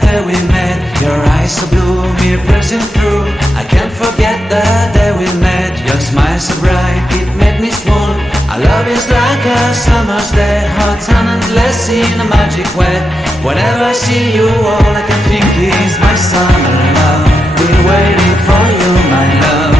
day we met. Your eyes so blue, me pressing through. I can't forget the day we met. Your smile so bright, it made me swoon. Our love is like a summer's day, hot and endless in a magic way. Whenever I see you, all I can think is my summer love. Been waiting for you, my love.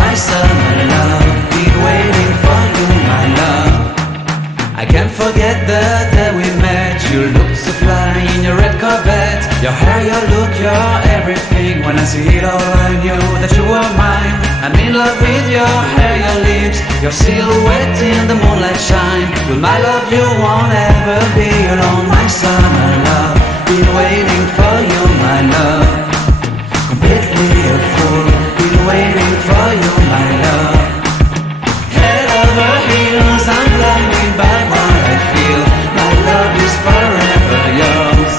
My summer love. Been waiting for you, my love. I can't forget the day we met. You looked so fly in your red Corvette. Your hair, your look, your everything. When I see it all, I knew that you were mine. I'm in love with your hair, your lips, your silhouette in the moonlight shine. With my love you won't ever be alone. My summer love, been waiting for you, my love. Completely a fool, been waiting for you, my love. Head over heels, I'm blinded by what I feel. My love is forever yours.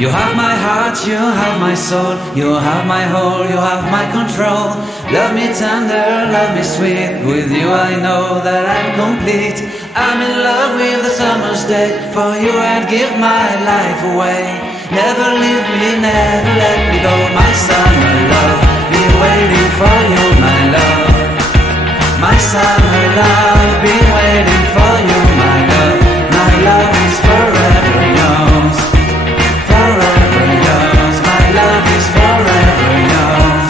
You have my heart, you have my soul. You have my whole, you have my control. Love me tender, love me sweet. With you I know that I'm complete. I'm in love with the summer's day. For you I'd give my life away. Never leave me, never let me go. My summer love, been waiting for you, my love. My summer love, been waiting for you, my love. My love is forever yours. Forever yours, my love is forever yours.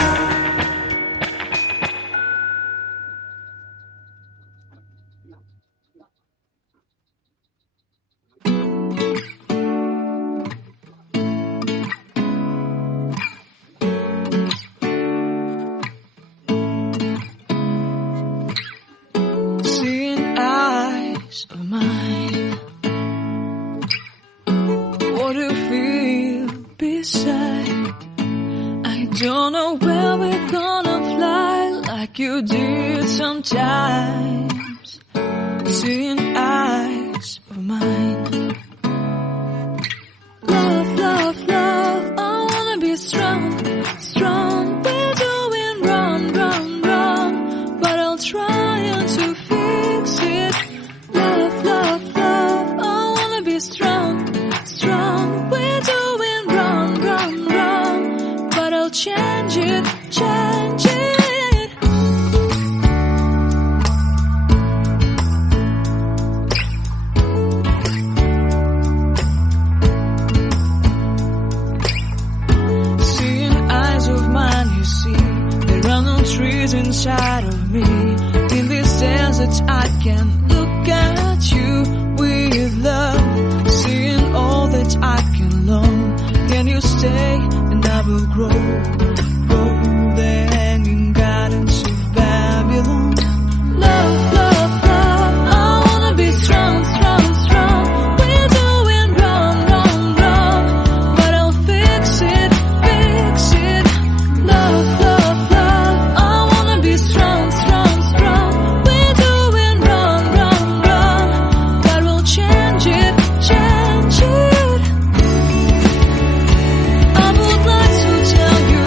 Seeing eyes of mine, what do you feel beside? I don't know where we're gonna fly like you did sometimes. Seeing eyes of mine. Love, love, love, I wanna be strong, strong. We're doing wrong, wrong, wrong, but I'll try to fix it. Love, love, love, I wanna be strong, strong. We're doing wrong, wrong, wrong, but I'll change it, change it. Seeing eyes of mine, you see, there are no trees inside of me. In this desert I can look at you with love. Seeing all that I can learn. Can you stay and I will grow? Grow the hanging gardens of Babylon. Love, love, love, I wanna be strong, strong, strong. We're doing wrong, wrong, wrong, but I'll fix it, fix it. Love, love, love, I wanna be strong, strong, strong. We're doing wrong, wrong, wrong, but we'll change it, change it. I would like to tell you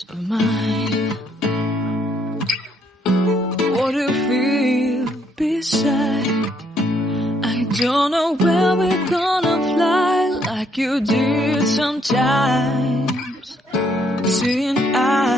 peace of mind. What do you feel beside? I don't know where we're gonna fly like you did sometimes. Seeing eyes